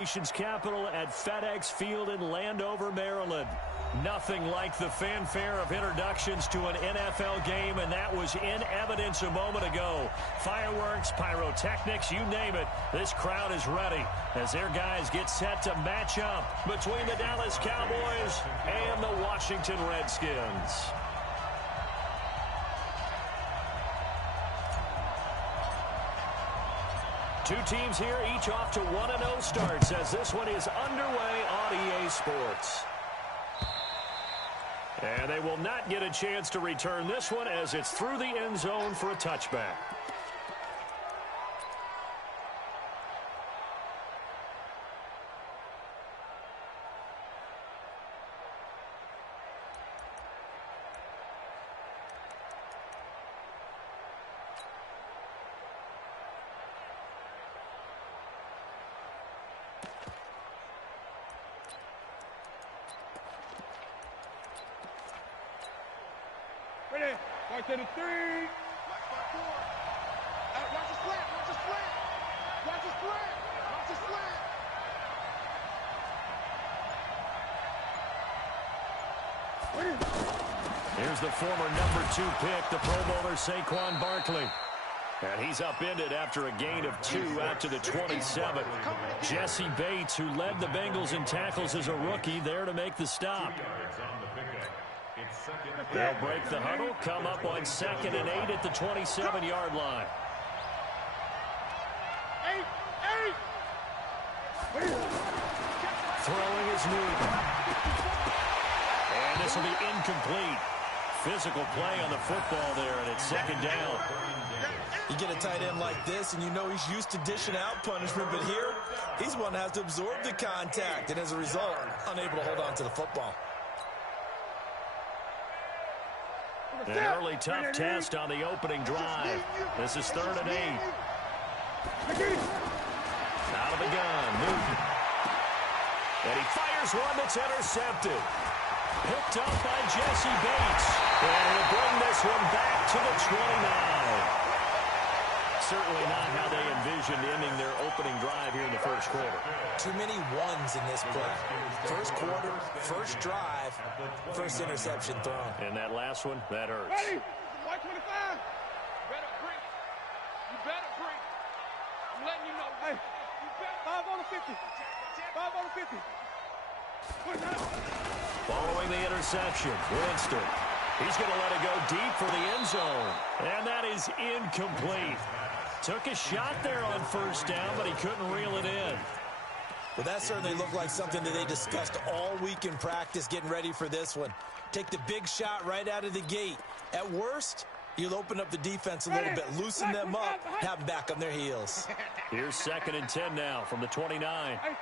Nation's capital at FedEx Field in Landover, Maryland. Nothing like the fanfare of introductions to an NFL game, and that was in evidence a moment ago. Fireworks, pyrotechnics, you name it. This crowd is ready as their guys get set to match up between the Dallas Cowboys and the Washington Redskins. Two teams here, each off to 1-0 starts as this one is underway on EA Sports. And they will not get a chance to return this one as it's through the end zone for a touchback. Ready? Right to the 3. Watch the slant. Watch the slant. Watch the slant. Watch the slant. Here's the former number 2 pick, the Pro Bowler Saquon Barkley. And he's upended after a gain of 2 out to the 27. Jesse Bates, who led the Bengals in tackles as a rookie, there to make the stop. They'll break the huddle, come up on 2nd and 8 at the 27-yard line. Throwing is Newton. And this will be incomplete. Physical play on the football there, and it's 2nd down. You get a tight end like this, and you know he's used to dishing out punishment, but here, he's one that has to absorb the contact, and as a result, unable to hold on to the football. An early tough test on the opening drive. This is 3rd and 8. Out of the gun, Newton. And he fires one that's intercepted. Picked up by Jesse Bates. And he'll bring this one back to the 29. Certainly not how they envisioned ending their opening drive here in the first quarter. Too many ones in this play. First quarter, first drive, first interception thrown. And that last one, that hurts. Ready? White 25. Better break. You better break. I'm letting you know. Hey, you better. 5 on the 50. 5 on the 50. Following the interception, Winston. He's going to let it go deep for the end zone. And that is incomplete. Took a shot there on 1st down, but he couldn't reel it in. Well, that certainly looked like something that they discussed all week in practice getting ready for this one. Take the big shot right out of the gate. At worst, you'll open up the defense a little bit, loosen them up, have them back on their heels. Here's 2nd and 10 now from the 29. Hey,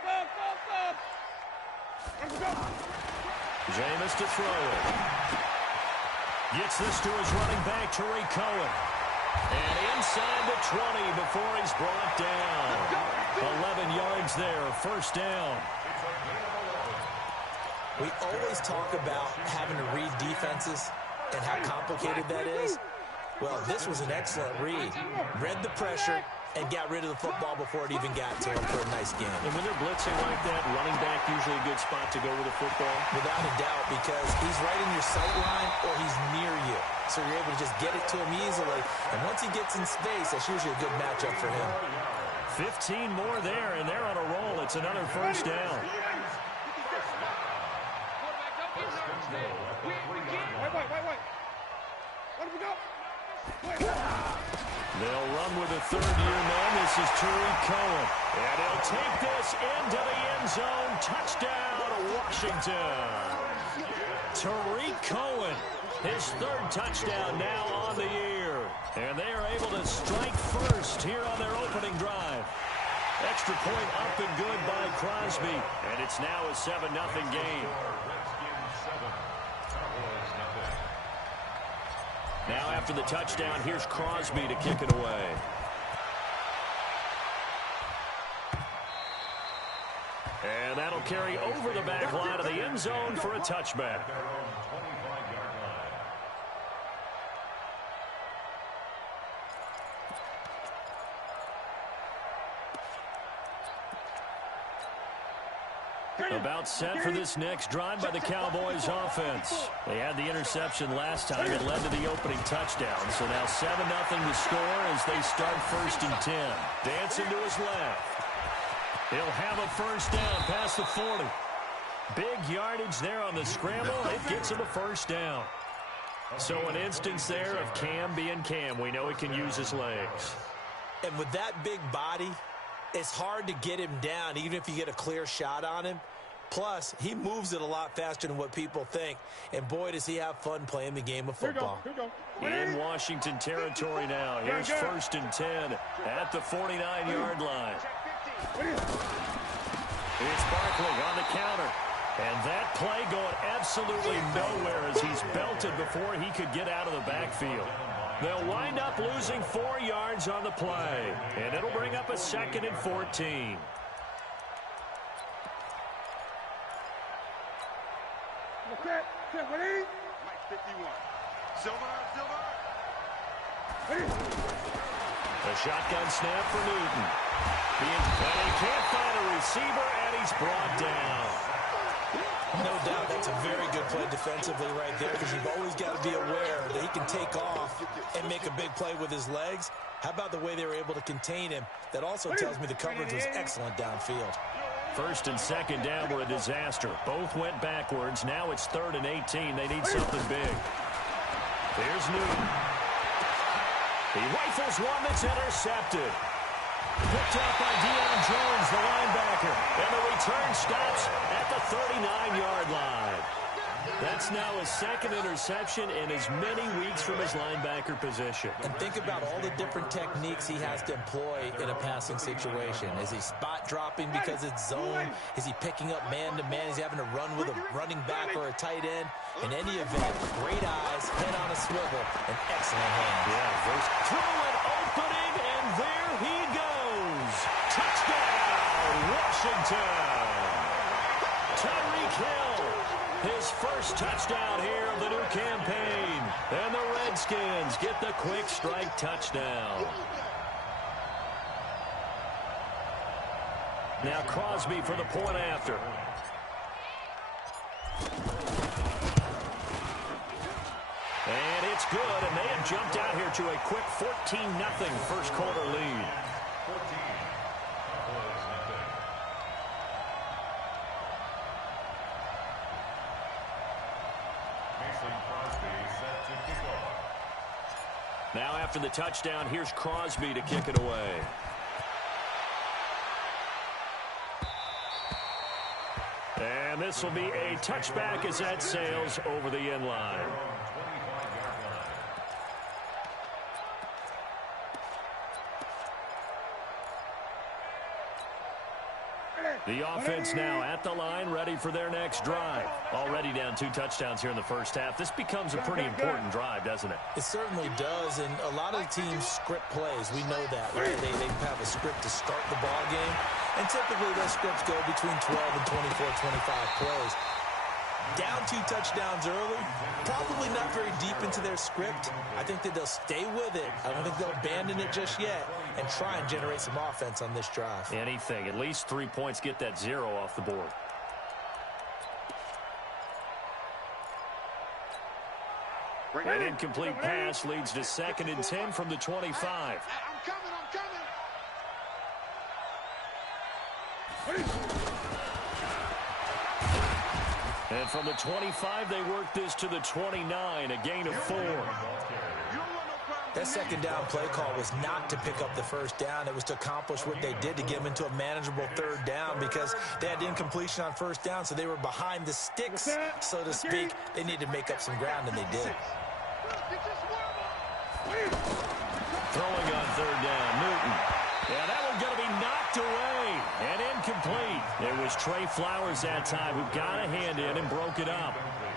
Jameis to throw it. Gets this to his running back, Tariq Cohen. And inside the 20 before he's brought down. 11 yards there, 1st down. We always talk about having to read defenses and how complicated that is. Well, this was an excellent read. Read the pressure and got rid of the football before it even got to him for a nice game. And when they're blitzing like that, running back usually a good spot to go with the football? Without a doubt, because he's right in your sight line or he's near you. So you're able to just get it to him easily. And once he gets in space, that's usually a good matchup for him. 15 more there, and they're on a roll. It's another 1st down. Wait. Let him go. They'll run with a 3rd-year man. This is Tariq Cohen. And he'll take this into the end zone. Touchdown, Washington. Tariq Cohen, his 3rd touchdown now on the year. And they are able to strike first here on their opening drive. Extra point up and good by Crosby. And it's now a 7-0 game. Now after the touchdown, here's Crosby to kick it away. And that'll carry over the back line of the end zone for a touchback. About set for this next drive by the Cowboys offense. They had the interception last time. It led to the opening touchdown. So now 7-0 to score as they start 1st and 10. Dancing to his left. He'll have a first down past the 40. Big yardage there on the scramble. It gets him a first down. So an instance there of Cam being Cam. We know he can use his legs. And with that big body, it's hard to get him down, even if you get a clear shot on him. Plus, he moves it a lot faster than what people think. And, boy, does he have fun playing the game of football. In Washington territory now. Here's 1st and 10 at the 49-yard line. It's Barkley on the counter. And that play going absolutely nowhere as he's belted before he could get out of the backfield. They'll wind up losing 4 yards on the play. And it'll bring up a 2nd and 14. Mike 51. Silver. The shotgun snap for Newton. And he can't find a receiver, and he's brought down. No doubt that's a very good play defensively right there, because you've always got to be aware that he can take off and make a big play with his legs. How about the way they were able to contain him? That also tells me the coverage was excellent downfield. 1st and 2nd down were a disaster. Both went backwards. Now it's 3rd and 18. They need something big. Here's Newton. He rifles one that's intercepted. Picked up by Deion Jones, the linebacker. And the return stops at the 39-yard line. That's now his 2nd interception in as many weeks from his linebacker position. And think about all the different techniques he has to employ in a passing situation. Is he spot dropping because it's zone? Is he picking up man-to-man? Is he having to run with a running back or a tight end? In any event, great eyes, head on a swivel, and excellent hands. Yeah, first through an opening, and there he goes. Touchdown, Washington. Tyreek Hill. His first touchdown here of the new campaign. And the Redskins get the quick strike touchdown. Now Crosby for the point after. And it's good, and they have jumped out here to a quick 14-0 first quarter lead. Now after the touchdown, here's Crosby to kick it away. And this will be a touchback as that sails over the end line. The offense now at the line, ready for their next drive. Already down 2 touchdowns here in the first half. This becomes a pretty important drive, doesn't it? It certainly does, and a lot of the teams script plays. We know that, right? They have a script to start the ball game, and typically those scripts go between 12 and 24, 25 plays. Down 2 touchdowns early, probably not very deep into their script. I think that they'll stay with it. I don't think they'll abandon it just yet and try and generate some offense on this drive. Anything. At least 3 points, get that 0 off the board. An incomplete pass leads to 2nd and 10 from the 25. I'm coming. And from the 25, they work this to the 29, a gain of 4. That 2nd down play call was not to pick up the first down. It was to accomplish what they did, to get them into a manageable 3rd down, because they had incompletion on 1st down, so they were behind the sticks, so to speak. They needed to make up some ground, and they did. Throwing on 3rd down, Newton. Yeah, that one's going to be knocked away and incomplete. It was Trey Flowers that time who got a hand in and broke it up.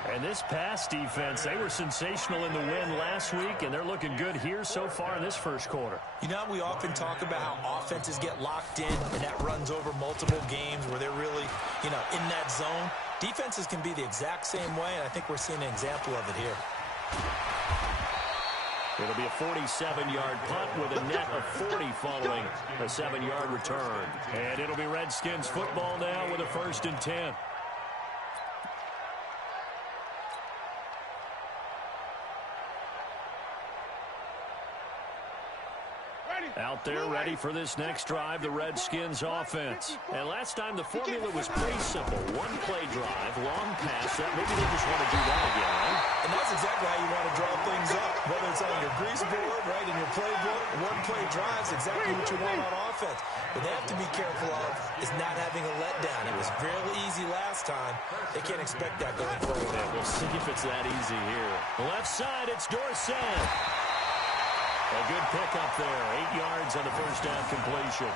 And this pass defense, they were sensational in the win last week, and they're looking good here so far in this first quarter. You know, we often talk about how offenses get locked in, and that runs over multiple games where they're really, in that zone. Defenses can be the exact same way, and I think we're seeing an example of it here. It'll be a 47-yard punt with a net of 40 following a 7-yard return. And it'll be Redskins football now with a 1st and 10. Out there ready for this next drive, the Redskins offense. And last time the formula was pretty simple. One play drive, long pass. Maybe they just want to do that again, right? And that's exactly how you want to draw things up. Whether it's on your grease board, right, in your playbook, one play drive is exactly what you want on offense. But they have to be careful of is not having a letdown. It was really easy last time. They can't expect that going forward. Yeah, we'll see if it's that easy here. Left side, it's Dorsett. A good pickup there. 8 yards on the first down completion.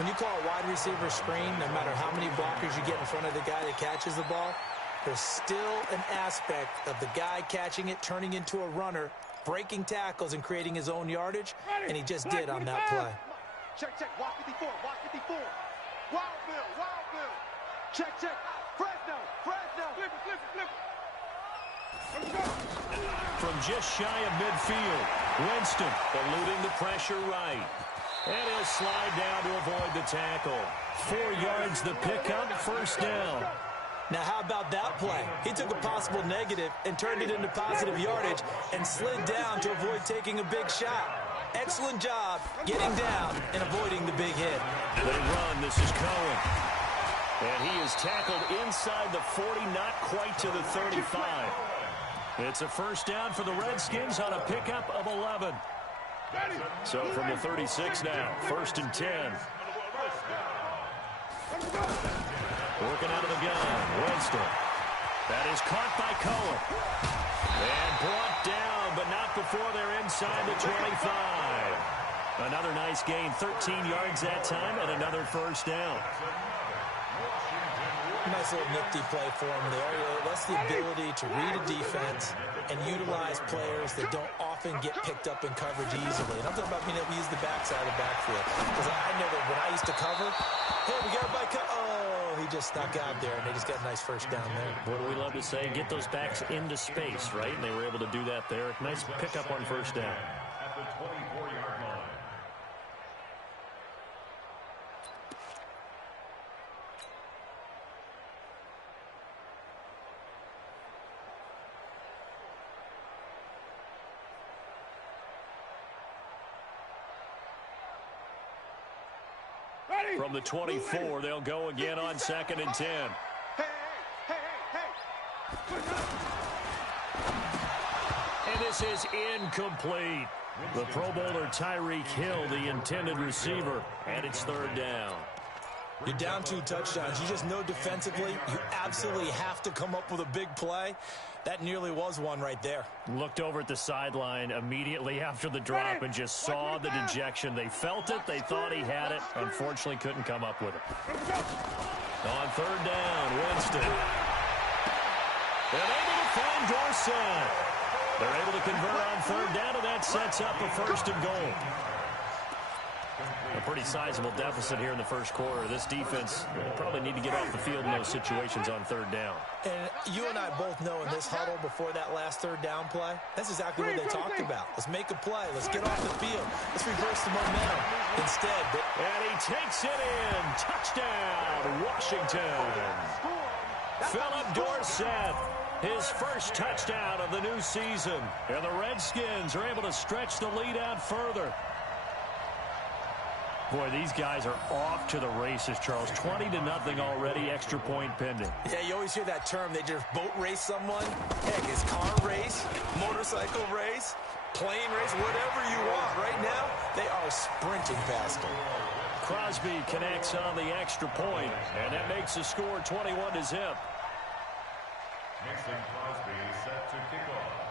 When you call a wide receiver screen, no matter how many blockers you get in front of the guy that catches the ball, there's still an aspect of the guy catching it, turning into a runner, breaking tackles and creating his own yardage, and he just did on that play. Check, check. Walk 54. Walk 54. Wild Bill. Check, check. Fresno. Flip it, flip it, flip it. From just shy of midfield, Winston eluding the pressure right. And he'll slide down to avoid the tackle. 4 yards the pickup, 1st down. Now, how about that play? He took a possible negative and turned it into positive yardage and slid down to avoid taking a big shot. Excellent job getting down and avoiding the big hit. They run. This is Cohen. And he is tackled inside the 40, not quite to the 35. It's a 1st down for the Redskins on a pickup of 11. So from the 36 now, 1st and 10. Working out of the gun, Winston. That is caught by Cohen. And brought down, but not before they're inside the 25. Another nice gain, 13 yards that time, and another 1st down. Nice little nifty play for him there. That's the ability to read a defense and utilize players that don't often get picked up in coverage easily. And I'm talking about being able to use the backside of the backfield. Because I know that when I used to cover, hey, we got a bike. Oh, he just snuck out there, and they just got a nice 1st down there. What do we love to say? Get those backs into space, right? And they were able to do that there. Nice pickup on 1st down. At the 24-yard line. From the 24, they'll go again on 2nd and 10. Hey. And this is incomplete. The Pro Bowler Tyreek Hill, the intended receiver, and it's 3rd down. You're down 2 touchdowns. You just know defensively you absolutely have to come up with a big play. That nearly was one right there. Looked over at the sideline immediately after the drop and just saw the dejection. They felt it. They thought he had it. Unfortunately, couldn't come up with it. On 3rd down, Winston. And able to find Dorsett. They're able to convert on 3rd down, and that sets up a 1st and goal. A pretty sizable deficit here in the 1st quarter. This defense will probably need to get off the field in those situations on 3rd down. And you and I both know in this huddle before that last 3rd down play, that's exactly what they talked about. Let's make a play. Let's get off the field. Let's reverse the momentum. Instead, and he takes it in. Touchdown, Washington. Philip Dorsett, his 1st touchdown of the new season. And the Redskins are able to stretch the lead out further. Boy, these guys are off to the races, Charles. 20-0 already, extra point pending. Yeah, you always hear that term. They just boat race someone. Heck, it's car race, motorcycle race, plane race, whatever you want. Right now, they are sprinting past them. Crosby connects on the extra point, and that makes the score 21-0. Mason Crosby set to kick off.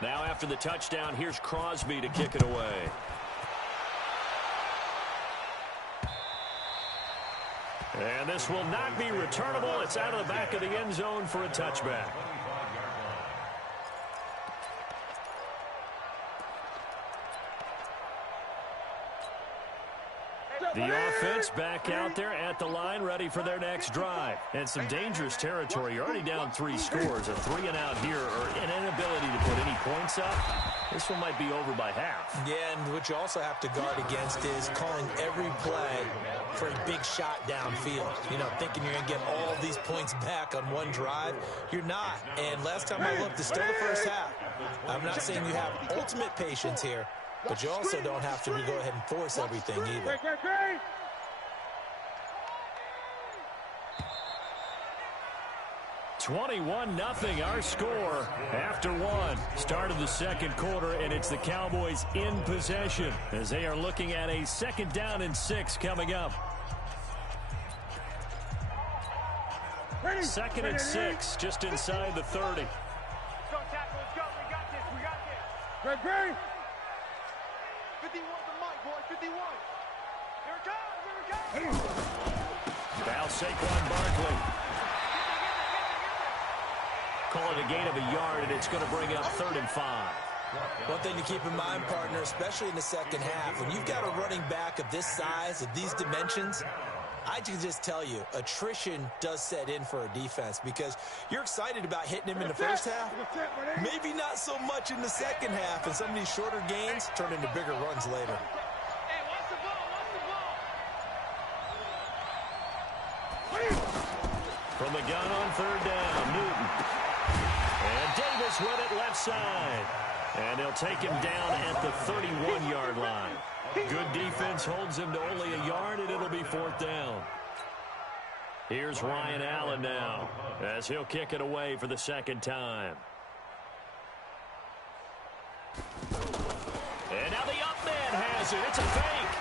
Now after the touchdown, here's Crosby to kick it away. And this will not be returnable. It's out of the back of the end zone for a touchback. The offense back out there at the line, ready for their next drive. And some dangerous territory. You're already down 3 scores. A 3-and-out here, or an inability to put any points up. This one might be over by half. Yeah, and what you also have to guard against is calling every play for a big shot downfield. You know, thinking you're going to get all these points back on one drive. You're not. And last time I looked, it's still the first half. I'm not saying you have ultimate patience here, but you also don't have to go ahead and force everything either. 21-0 our score after one. Start of the second quarter, and it's the Cowboys in possession as they are looking at a 2nd down and 6 coming up. 2nd and 6, just inside the 30. Let's go, tackle. Let's go. We got this. We got this. Great. 51 the mic, boy. 51. Here it comes. Now Saquon Barkley. Call it a gain of a yard, and it's going to bring up 3rd and 5. One thing to keep in mind, partner, especially in the second half, when you've got a running back of this size, of these dimensions, I can just tell you, attrition does set in for a defense because you're excited about hitting him in the first half. Maybe not so much in the second half, and some of these shorter gains turn into bigger runs later. Hey, watch the ball. Watch the ball. From the gun on 3rd down, Newton. And Davis with it left side. And they'll take him down at the 31-yard line. Good defense holds him to only a yard, and it'll be 4th down. Here's Ryan Allen now as he'll kick it away for the 2nd time. And now the up man has it. It's a fake.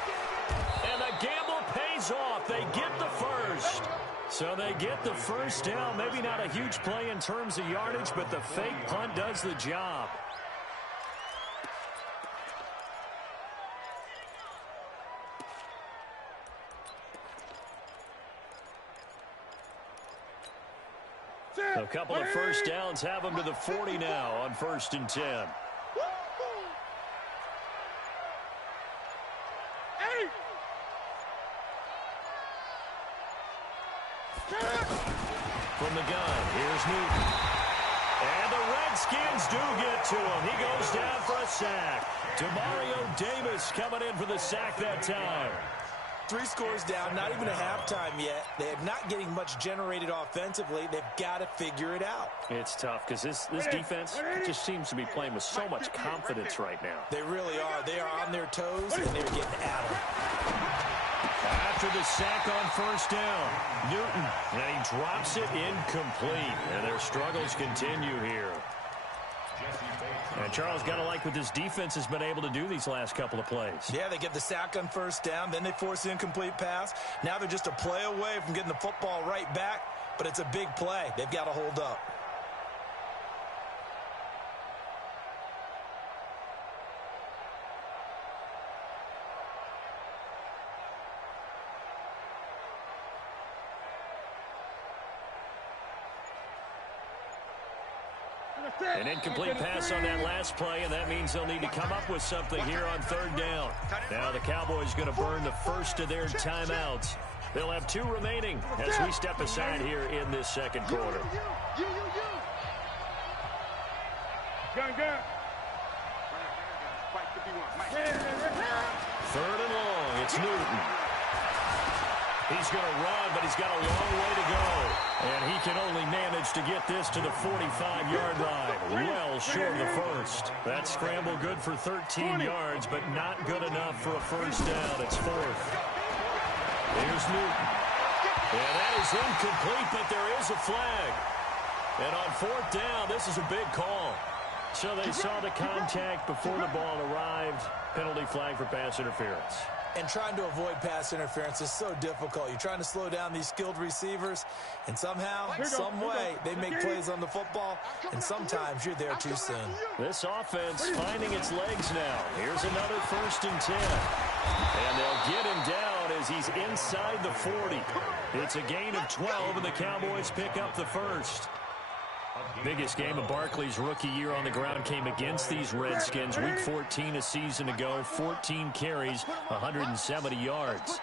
And the gamble pays off. They get the first. So they get the first down. Maybe not a huge play in terms of yardage, but the fake punt does the job. A couple of first downs have them to the 40 now on 1st and 10. From the gun, here's Newton. And the Redskins do get to him. He goes down for a sack. Demario Davis coming in for the sack that time. 3 scores down, not even a halftime yet. They're not getting much generated offensively. They've got to figure it out. It's tough because this defense just seems to be playing with so much confidence right now. They really are. They are on their toes, and they're getting at them. After the sack on 1st down, Newton, and he drops it incomplete. And their struggles continue here. And Charles, got to like what this defense has been able to do these last couple of plays. Yeah, they get the sack on 1st down, then they force the incomplete pass. Now they're just a play away from getting the football right back, but it's a big play. They've got to hold up. An incomplete pass on that last play, and that means they'll need to come up with something here on 3rd down. Now the Cowboys going to burn the first of their timeouts. They'll have 2 remaining as we step aside here in this 2nd quarter. Gun. 3rd and long, it's Newton. He's going to run, but he's got a long way to go. And he can only manage to get this to the 45-yard line. Well short of the first. That scramble good for 13 yards, but not good enough for a first down. It's 4th. Here's Newton. And that is incomplete, but there is a flag. And on 4th down, this is a big call. So they saw the contact before the ball arrived. Penalty flag for pass interference. And trying to avoid pass interference is so difficult. You're trying to slow down these skilled receivers, and somehow, some way, they make plays on the football, and sometimes you're there too soon. This offense finding its legs now. Here's another 1st and 10. And they'll get him down as he's inside the 40. It's a gain of 12, and the Cowboys pick up the first. Biggest game of Barkley's rookie year on the ground came against these Redskins. Week 14 a season ago, 14 carries, 170 yards.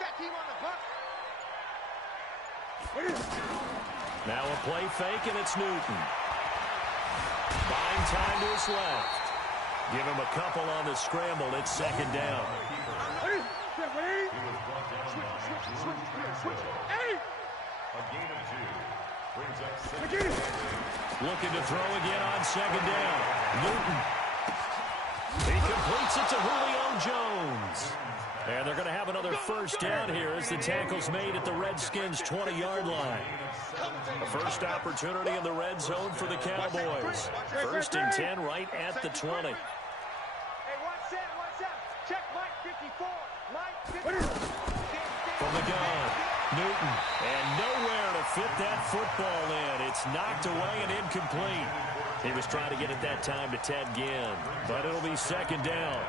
Now a play fake, and it's Newton. Buying time to his left. Give him a couple on the scramble. It's second down. A gain of 2 brings up second. Looking to throw again on second down. Newton. He completes it to Julio Jones. And they're going to have another first down here as the tackle's made at the Redskins' 20-yard line. The first opportunity in the red zone for the Cowboys. First and 10 right at the 20. Hey, watch out. Check Mike 54. Mike 54. From the gun, Newton. And nowhere to fit that football in. It's knocked away and incomplete. He was trying to get it that time to Ted Ginn, but it'll be second down.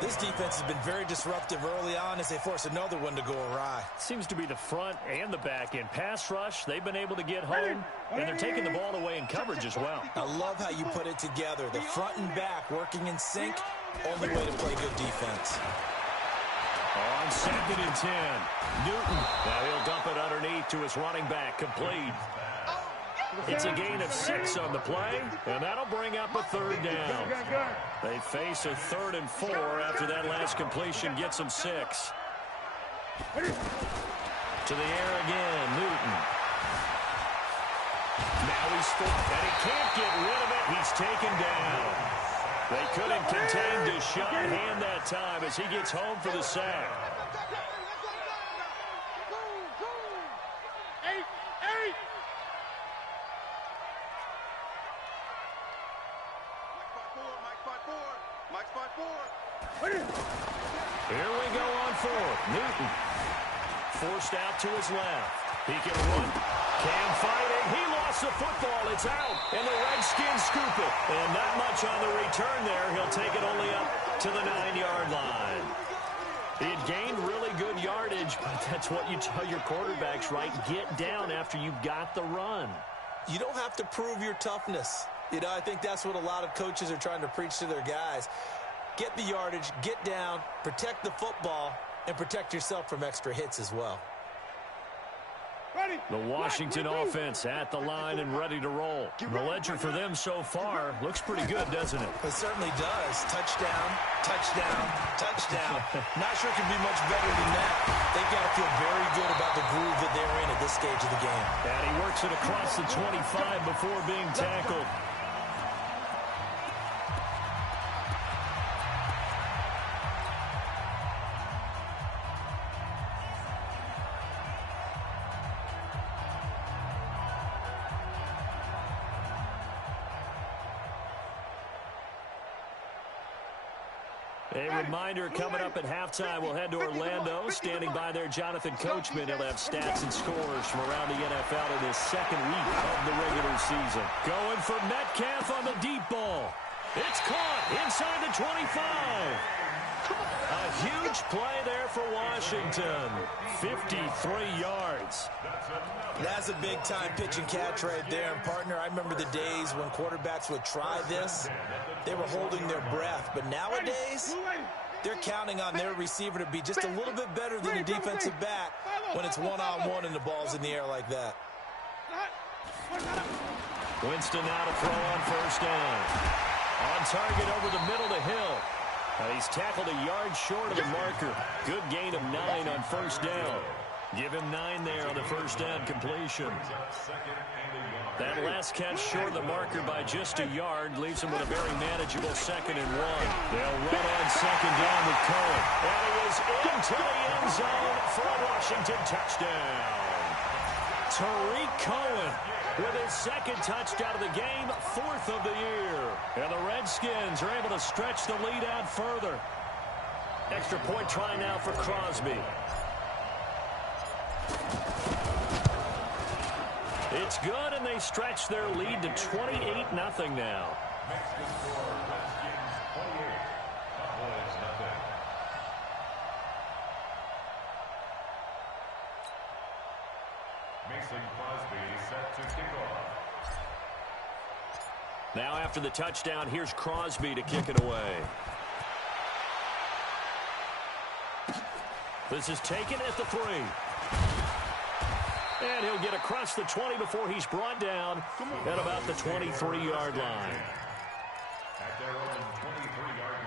This defense has been very disruptive early on as they force another one to go awry. Seems to be the front and the back end. Pass rush, they've been able to get home, and they're taking the ball away in coverage as well. I love how you put it together. The front and back working in sync, only way to play good defense. On second and 10, Newton. Now he'll dump it underneath to his running back, complete. It's a gain of 6 on the play, and that'll bring up a third down. They face a 3rd and 4 after that last completion gets them 6. To the air again, Newton. Now he's full, and he can't get rid of it. He's taken down. They couldn't contain Deshaun Hand that time as he gets home for the sack. Here we go on 4th. Newton forced out to his left. He can run. Cam fighting. He lost the football. It's out. And the Redskins scoop it. And not much on the return there. He'll take it only up to the 9-yard line. He had gained really good yardage, but that's what you tell your quarterbacks, right? Get down after you've got the run. You don't have to prove your toughness. You know, I think that's what a lot of coaches are trying to preach to their guys. Get the yardage, get down, protect the football, and protect yourself from extra hits as well. The Washington offense at the line and ready to roll. The ledger for them so far looks pretty good, doesn't it? It certainly does. Touchdown, touchdown, touchdown. Not sure it can be much better than that. They've got to feel very good about the groove that they're in at this stage of the game. And he works it across the 25 before being tackled. A reminder, coming up at halftime, we'll head to Orlando. Standing by there, Jonathan Coachman. He'll have stats and scores from around the NFL in his second week of the regular season. Going for Metcalf on the deep ball. It's caught inside the 25. A huge play there for Washington. 53 yards. That's a big-time pitch and catch right there. And, partner, I remember the days when quarterbacks would try this. They were holding their breath. But nowadays, they're counting on their receiver to be just a little bit better than the defensive back when it's one-on-one and the ball's in the air like that. Winston now to throw on first down. On target over the middle to Hill. And he's tackled a yard short of the marker. Good gain of 9 on first down. Give him 9 there on the first down completion. That last catch short of the marker by just a yard leaves him with a very manageable 2nd and 1. They'll run on second down with Cohen. And he is into the end zone for a Washington touchdown. Tariq Cohen with his 2nd touchdown of the game, 4th of the year. And the Redskins are able to stretch the lead out further. Extra point try now for Crosby. It's good, and they stretch their lead to 28-0 now. Mason Crosby set to kick off. Now after the touchdown, here's Crosby to kick it away. This is taken at the 3. And he'll get across the 20 before he's brought down at about the 23-yard line. At their own 23-yard line.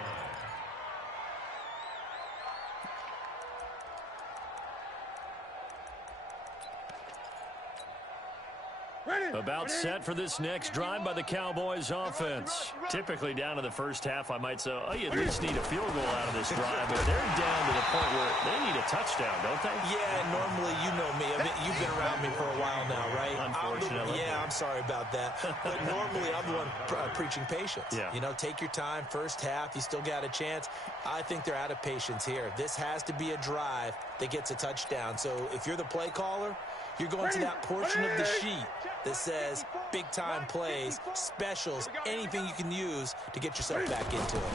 About set for this next drive by the Cowboys offense. Typically down to the first half, I might say, oh, you at least need a field goal out of this drive, but they're down to the point where they need a touchdown, don't they? Yeah, normally, you know me. You've been around me for a while now, right? Unfortunately. I'm sorry about that. But normally, I'm the one preaching patience. Yeah. You know, take your time. First half, you still got a chance. I think they're out of patience here. This has to be a drive that gets a touchdown. So if you're the play caller, you're going to that portion of the sheet that says big-time plays, specials, anything you can use to get yourself back into it.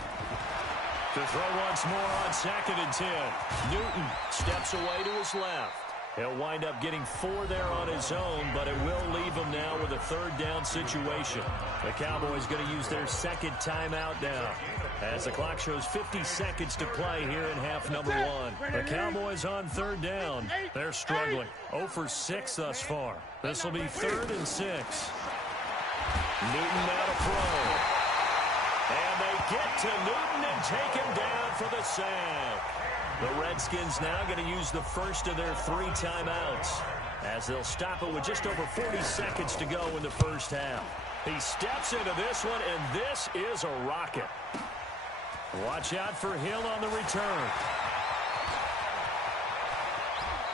To throw once more on 2nd and 10. Newton steps away to his left. He'll wind up getting 4 there on his own, but it will leave him now with a 3rd down situation. The Cowboys going to use their 2nd timeout now, as the clock shows 50 seconds to play here in half number 1. The Cowboys on 3rd down. They're struggling. 0 for 6 thus far. This will be 3rd and 6. Newton now to throw. And they get to Newton and take him down for the sack. The Redskins now going to use the first of their 3 timeouts, as they'll stop it with just over 40 seconds to go in the first half. He steps into this one, and this is a rocket. Watch out for Hill on the return.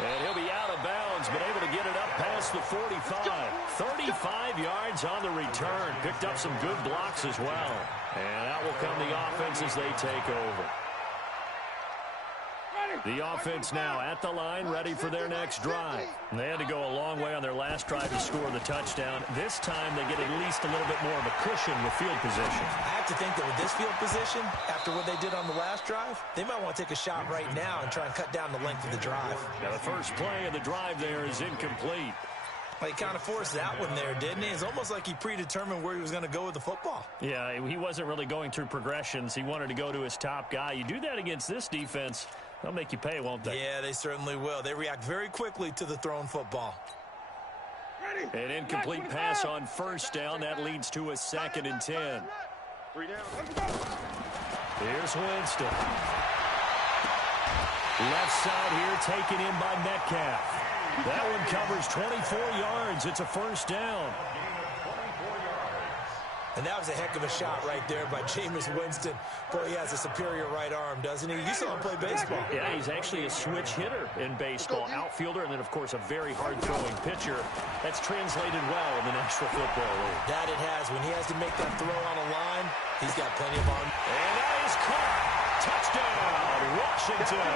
And he'll be out of bounds, but able to get it up past the 45. 35 yards on the return. Picked up some good blocks as well. And out will come the offense as they take over. The offense now at the line, ready for their next drive. They had to go a long way on their last drive to score the touchdown. This time they get at least a little bit more of a cushion with field position. I have to think that with this field position, after what they did on the last drive, they might want to take a shot right now and try and cut down the length of the drive. Now the first play of the drive there is incomplete. Well, he kind of forced that one there, didn't he? It's almost like he predetermined where he was going to go with the football. Yeah, he wasn't really going through progressions. He wanted to go to his top guy. You do that against this defense, they'll make you pay, won't they? Yeah, they certainly will. They react very quickly to the thrown football. An incomplete pass on first down. That leads to a 2nd and 10. Here's Winston. Left side here taken in by Metcalf. That one covers 24 yards. It's a first down. And that was a heck of a shot right there by Jameis Winston. Boy, he has a superior right arm, doesn't he? You saw him play baseball. Yeah, he's actually a switch hitter in baseball. Outfielder, and then, of course, a very hard-throwing pitcher. That's translated well in the National Football League. That it has. When he has to make that throw on a line, he's got plenty of arm. And that is caught. Touchdown, Washington.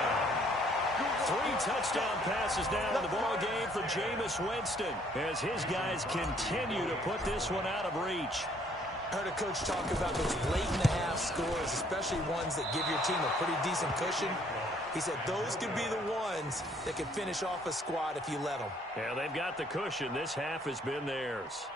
3 touchdown passes now in the ball game for Jameis Winston, as his guys continue to put this one out of reach. I heard a coach talk about those late-in-the-half scores, especially ones that give your team a pretty decent cushion. He said those could be the ones that can finish off a squad if you let them. Yeah, they've got the cushion. This half has been theirs.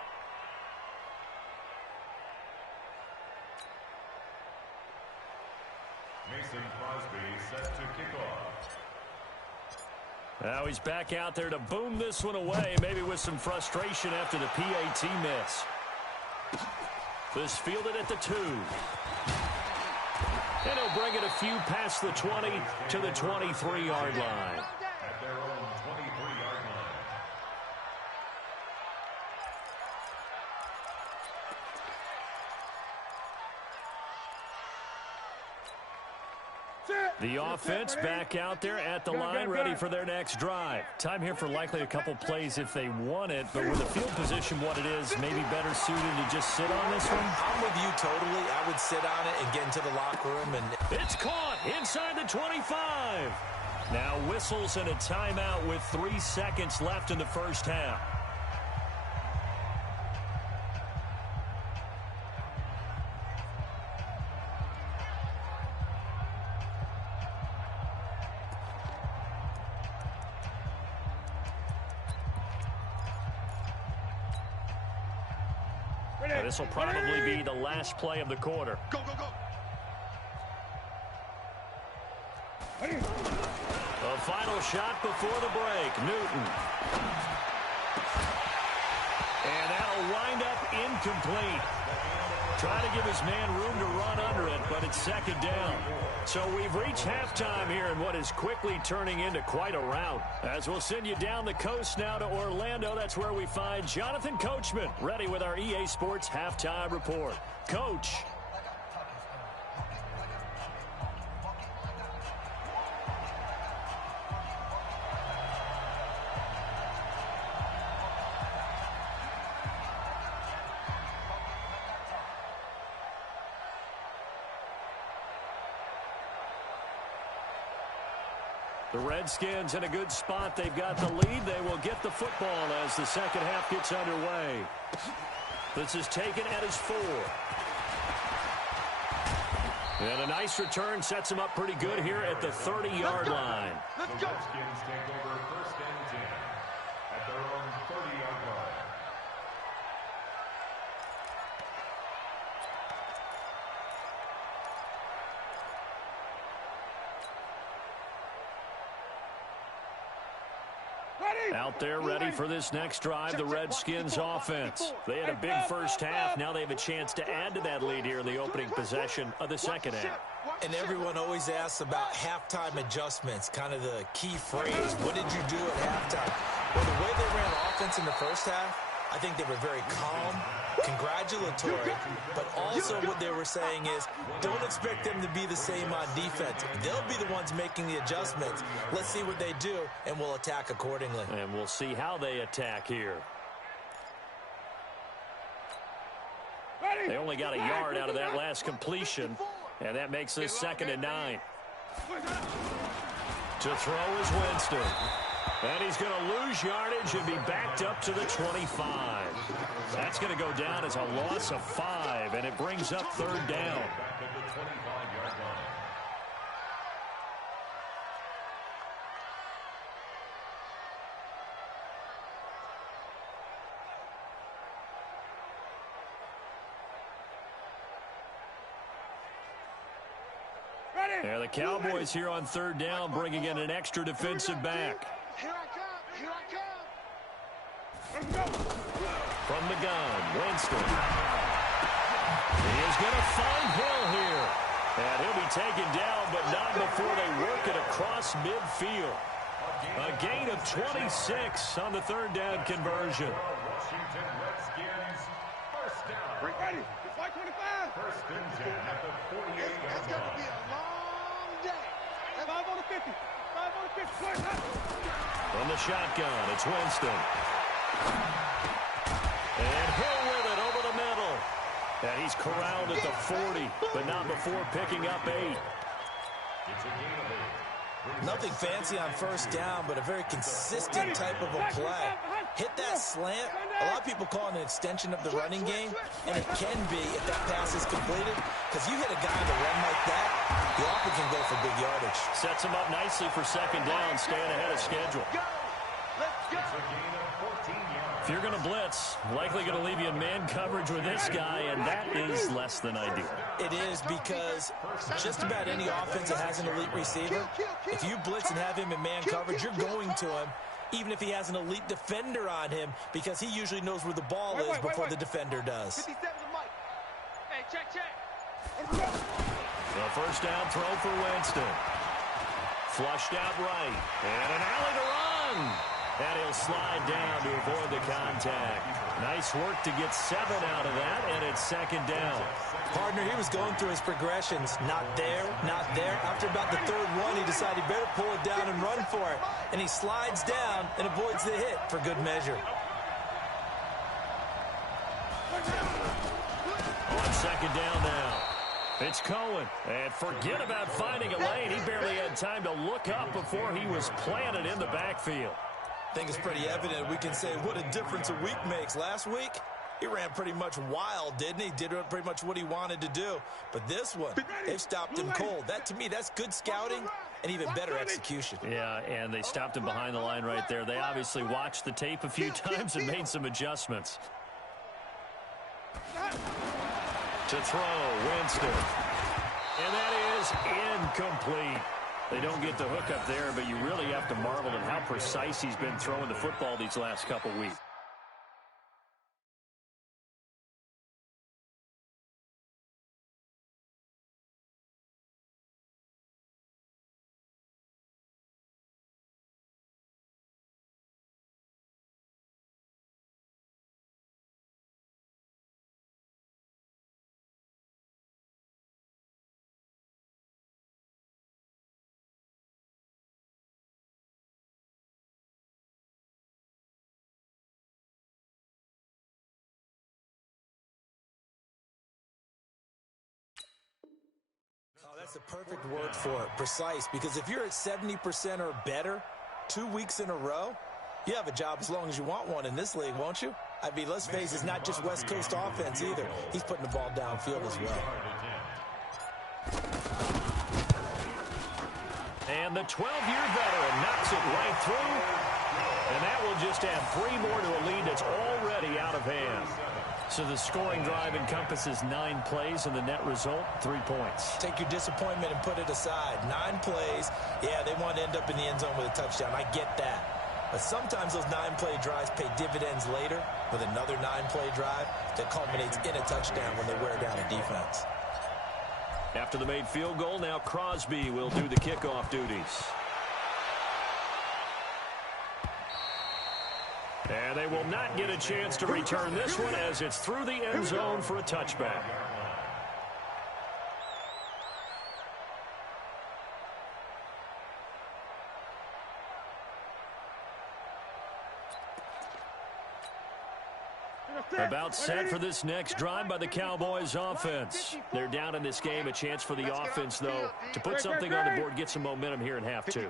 Mason Crosby set to kick off. Now he's back out there to boom this one away, maybe with some frustration after the PAT miss. This fielded at the 2. And he'll bring it a few past the 20 to the 23-yard line. At their own 23-yard line. The offense back out there at the line, ready for their next drive. Time here for likely a couple plays if they want it, but with the field position what it is, maybe better suited to just sit on this one? I'm with you totally. I would sit on it and get into the locker room. And it's caught inside the 25. Now whistles and a timeout with 3 seconds left in the first half. This will probably be the last play of the quarter. Go, go, go. The final shot before the break. Newton. And that'll wind up incomplete. Trying to give his man room to run under it, but it's second down. So we've reached halftime here in what is quickly turning into quite a rout. As we'll send you down the coast now to Orlando, that's where we find Jonathan Coachman, ready with our EA Sports Halftime Report. Coach. The Redskins in a good spot. They've got the lead. They will get the football as the second half gets underway. This is taken at his 4. And a nice return sets him up pretty good here at the 30-yard line. Let's go. Redskins take over first and 10 at their own 30-yard line. Out there ready for this next drive, the Redskins offense. They had a big first half. Now they have a chance to add to that lead here in the opening possession of the second half. And everyone always asks about halftime adjustments, kind of the key phrase. What did you do at halftime? Well, the way they ran offense in the first half, I think they were very calm, congratulatory, but also what they were saying is don't expect them to be the same on defense. They'll be the ones making the adjustments. Let's see what they do, and we'll attack accordingly. And we'll see how they attack here. They only got a yard out of that last completion, and that makes this 2nd and 9. To throw is Winston. And he's going to lose yardage and be backed up to the 25. That's going to go down as a loss of 5, and it brings up 3rd down. Back at the 25-yard line. Yeah, the Cowboys here on 3rd down, bringing in an extra defensive back. Here I come. Here I come. From the gun, Winston. He is going to find Hill here. And he'll be taken down, but not before they work it across midfield. A gain of 26 on the 3rd down conversion. Washington Redskins first down. Ready. It's like 25. First and 10 at the 48-yard It's going to be line. a long day. 5 on the 50. 5 on the 50. From the shotgun, it's Winston. And Hill with it over the middle. And he's corralled at the 40, but not before picking up 8. It's a gain of 8. Nothing fancy on first down, but a very consistent type of a play. Hit that slant. A lot of people call it an extension of the running game, and it can be if that pass is completed, because you hit a guy on the run like that, you often can go for big yardage. Sets him up nicely for 2nd down, staying ahead of schedule. Let's go. It's a gain of 14 yards. If you're going to blitz, likely going to leave you in man coverage with this guy, and that is less than ideal. It is because just about any offense that has an elite receiver, if you blitz and have him in man coverage, you're going to him, even if he has an elite defender on him, because he usually knows where the ball is before the defender does. 57 Mike. Hey, check. The first down throw for Winston. Flushed out right. And an alley to run. And he'll slide down to avoid the contact. Nice work to get 7 out of that, and it's 2nd down. Partner, he was going through his progressions. Not there, not there. After about the 3rd one, he decided he better pull it down and run for it. And he slides down and avoids the hit for good measure. On 2nd down now. It's Cohen. And forget about finding a lane. He barely had time to look up before he was planted in the backfield. I think it's pretty evident. We can say what a difference a week makes. Last week, he ran pretty much wild, didn't he? Did pretty much what he wanted to do. But this one, they've stopped him cold. That, to me, that's good scouting and even better execution. Yeah, and they stopped him behind the line right there. They obviously watched the tape a few times and made some adjustments. To throw, Winston. And that is incomplete. They don't get the hook up there, but you really have to marvel at how precise he's been throwing the football these last couple weeks. That's the perfect word for it, precise, because if you're at 70% or better 2 weeks in a row, you have a job as long as you want one in this league, won't you? I mean, let's face it, it's not just West Coast offense either. He's putting the ball downfield as well. And the 12-year veteran knocks it right through, and that will just add 3 more to a lead that's already out of hand. So the scoring drive encompasses 9 plays, and the net result, 3 points. Take your disappointment and put it aside. 9 plays, yeah, they want to end up in the end zone with a touchdown. I get that. But sometimes those 9-play drives pay dividends later with another 9-play drive that culminates in a touchdown when they wear down a defense. After the made field goal, now Crosby will do the kickoff duties. And they will not get a chance to return this one as it's through the end zone for a touchback. About set for this next drive by the Cowboys offense. They're down in this game. A chance for the offense, though, to put something on the board, get some momentum here in half 2.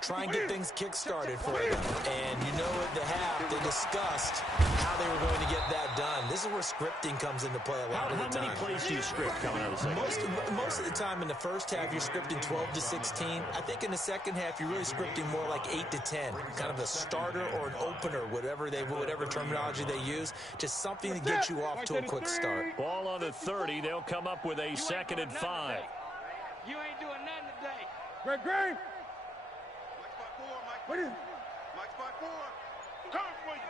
Try and get things kick-started for them. And you know at the half, they discussed how they were going to get that done. This is where scripting comes into play a lot of the time. How many plays do you script coming out of the second? Most of the time in the first half, you're scripting 12 to 16. I think in the second half, you're really scripting more like 8 to 10. Kind of a starter or an opener, whatever terminology they use. Just something to get you off to a quick start. Ball on the 30. They'll come up with a 2nd and 5. You ain't doing nothing today. Greg. What is it? Mike spot 4. Come for you.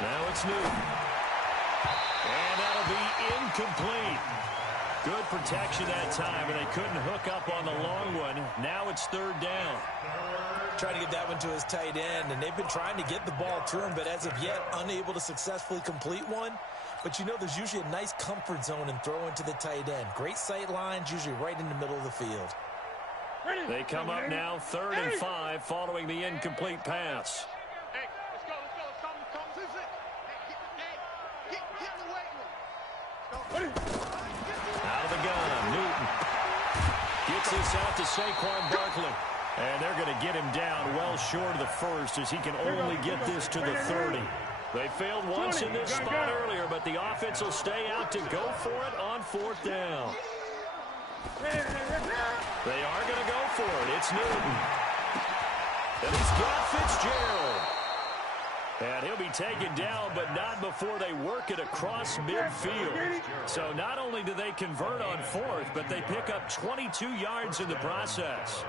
Now it's Newton. And that'll be incomplete. Good protection that time, and they couldn't hook up on the long one. Now it's 3rd down. Trying to get that one to his tight end, and they've been trying to get the ball to him, but as of yet, unable to successfully complete one. But you know there's usually a nice comfort zone in throwing to the tight end. Great sight lines, usually right in the middle of the field. They come up now 3rd and 5 following the incomplete pass. Hey, let's go. Come. Hey, get the weight room. Out of the gun, Newton. Gets this out to Saquon Barkley. And they're going to get him down well short of the first as he can only get this to the 30. They failed once in this spot earlier, but the offense will stay out to go for it on 4th down. They are going to go for it. It's Newton. And he's got Fitzgerald. And he'll be taken down, but not before they work it across midfield. So not only do they convert on 4th, but they pick up 22 yards in the process.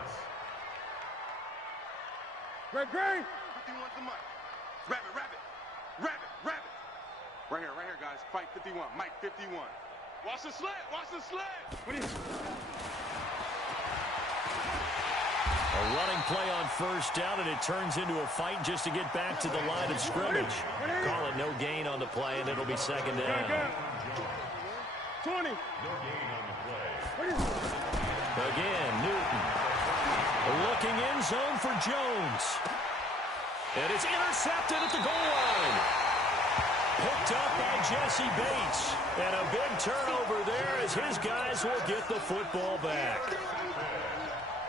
Greg. 51's the mic. Rabbit. Right here, guys. Fight 51. Mike 51. Watch the sled. What is it? A running play on 1st down, and it turns into a fight just to get back to the line of scrimmage. Call it no gain on the play, and it'll be 2nd down. 20. Again, Newton. Looking in zone for Jones. And it's intercepted at the goal line. Picked up by Jesse Bates. And a big turnover there as his guys will get the football back.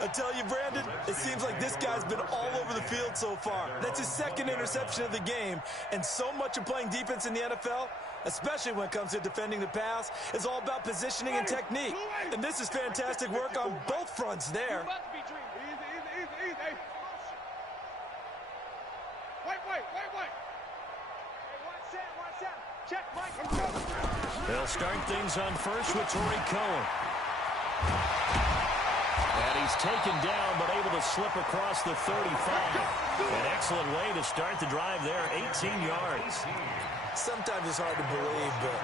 I tell you, Brandon, it seems like this guy's been all over the field so far. That's his 2nd interception of the game. And so much of playing defense in the NFL, especially when it comes to defending the pass, is all about positioning and technique. And this is fantastic work on both fronts there. Easy. Wait. Hey, watch that. Check, Mike. They'll start things on first with Tariq Cohen. And he's taken down, but able to slip across the 35. An excellent way to start the drive there, 18 yards. Sometimes it's hard to believe, but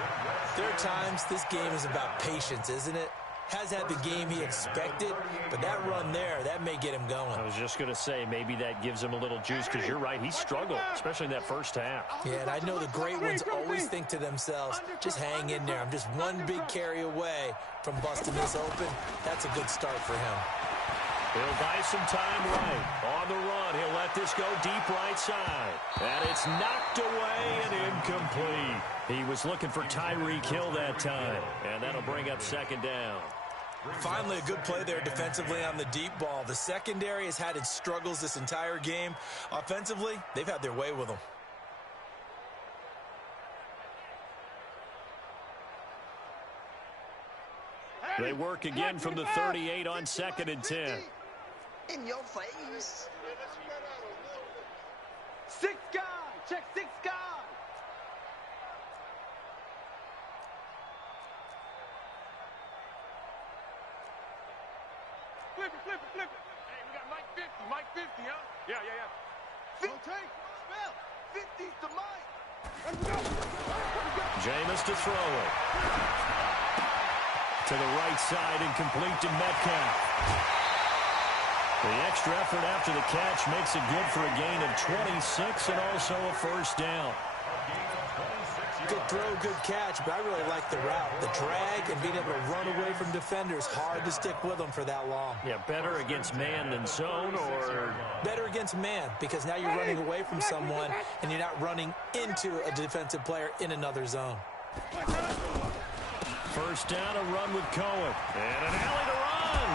there are times this game is about patience, isn't it? Has had the game he expected, but that run there, that may get him going. I was just going to say, maybe that gives him a little juice, because you're right, he struggled, especially in that first half. Yeah, and I know the great ones always think to themselves, just hang in there. I'm just one big carry away from busting this open. That's a good start for him. He'll buy some time right. On the run, he'll let this go deep right side. And it's knocked away and incomplete. He was looking for Tyreek Hill that time, and that'll bring up second down. Finally, a good play there defensively on the deep ball. The secondary has had its struggles this entire game. Offensively, they've had their way with them. They work again from the 38 on 2nd and 10. In your face. 6 guys. Check 6 guys. Flip it, flip it, flip it. Hey, we got Mike 50. Mike 50, huh? Yeah. 50. Spell. 50's to Mike. Let's go. Jameis to throw it. To the right side and complete to Metcalf. The extra effort after the catch makes it good for a gain of 26 and also a first down. Good throw, good catch, but I really like the route. The drag and being able to run away from defenders, hard to stick with them for that long. Yeah, better against man than zone, or? Better against man, because now you're running away from someone and you're not running into a defensive player in another zone. First down, a run with Cohen. And an alley to run.